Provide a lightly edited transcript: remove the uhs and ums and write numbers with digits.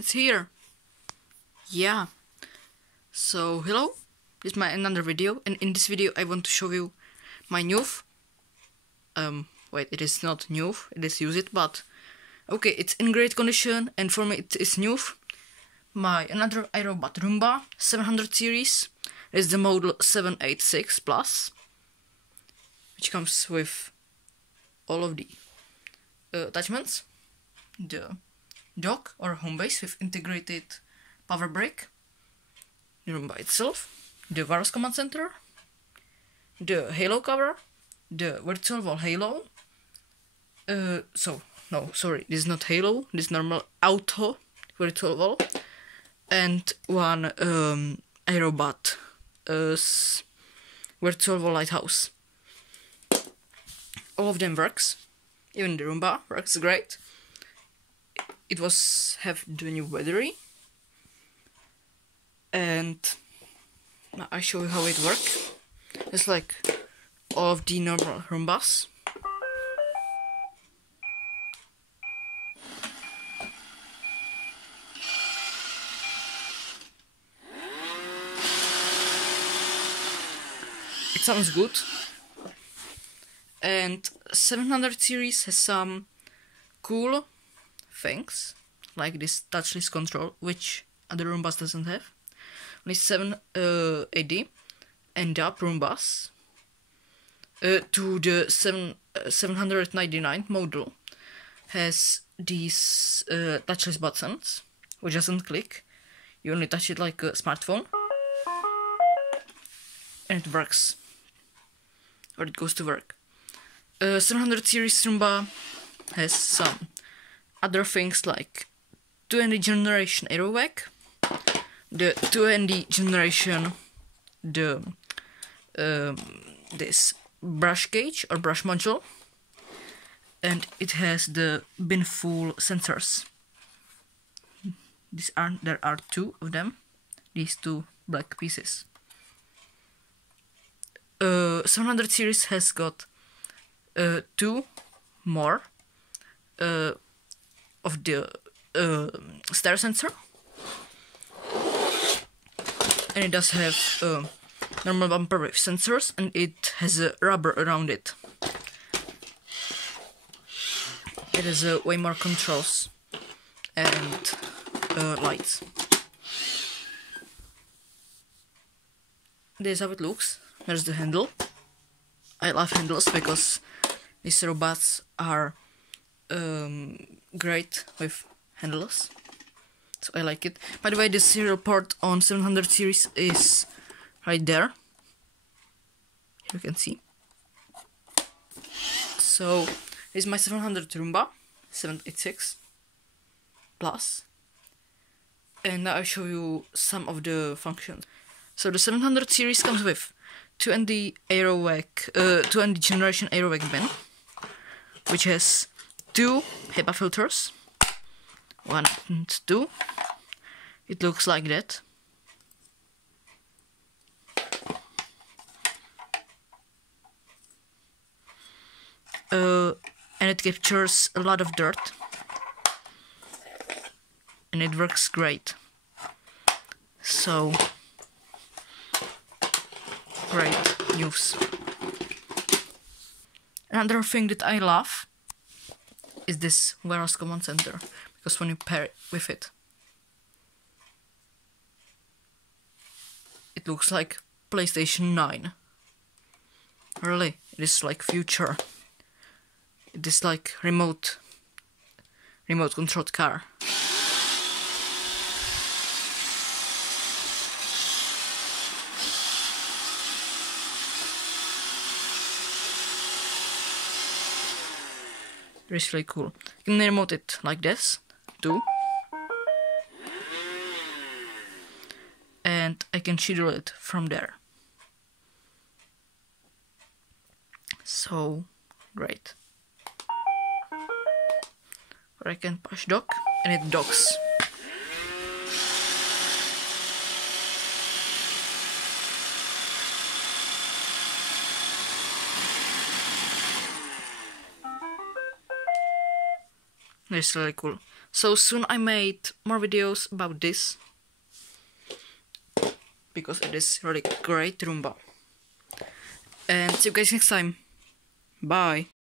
it's here. Yeah. So hello, this is my another video, and in this video I want to show you my new. Wait, it is not new. It is used, but okay, it's in great condition, and for me it is new. My another iRobot Roomba 700 series is the model 786 Plus, which comes with all of the attachments, the dock or home base with integrated power brick, the Roomba itself, the virus command center, the halo cover, the virtual wall halo. Sorry, this is not halo, this is normal auto virtual wall, and one iRobot virtual wall lighthouse. All of them works. Even the Roomba works great. It have the new battery, and now I show you how it works. It's like all of the normal Roombas. It sounds good. And 700 series has some cool things, like this touchless control, which other Roombas doesn't have. Only 780 and up Roombas to the 799 model has these touchless buttons, which doesn't click. You only touch it like a smartphone, and it works, or it goes to work. 700 series Roomba has some other things like 2ND generation AeroVac, the 2ND generation, this brush gauge or brush module, and it has the bin full sensors. There are two of them, these two black pieces. 700 series has got two more of the star sensor, and it does have normal bumper with sensors, and it has a rubber around it. It has way more controls and lights. This is how it looks. There's the handle. I love handles because these robots are great with handles, so I like it. By the way, the serial port on 700 series is right there. You can see. So this is my 700 Roomba 786 Plus, and now I'll show you some of the functions. So the 700 series comes with 2ND generation AeroVac bin, which has two HEPA filters, 1 and 2. It looks like that. And it captures a lot of dirt, and it works great. So great news. Another thing that I love is this wireless command center, because when you pair it with it, it looks like PlayStation 9. Really, it is like future. It is like remote controlled car. It's really cool. You can remote it like this too, and I can schedule it from there. So great. Or I can push dock and it docks. It's really cool. So soon I made more videos about this, because it is really great Roomba. And see you guys next time. Bye.